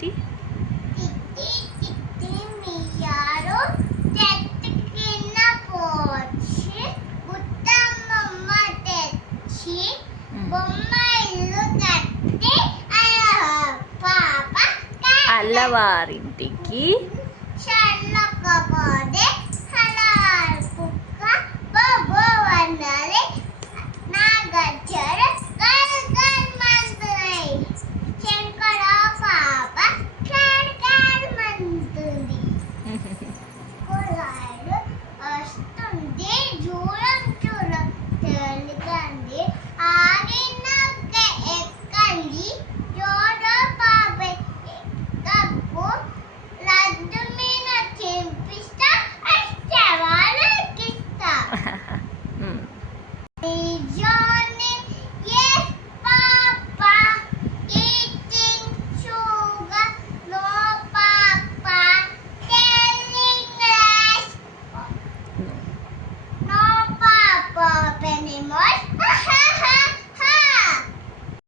తిత్తి మియారు చెట్టు కింద పోచి బుట్టమ్మ తెచ్చి బొమ్మ ఇల్లు కట్టి పాప అల్లవారింటికి చల్లకపోతే హలాల్ కుక్క బొబ్బో అన్నది నా గజ్జర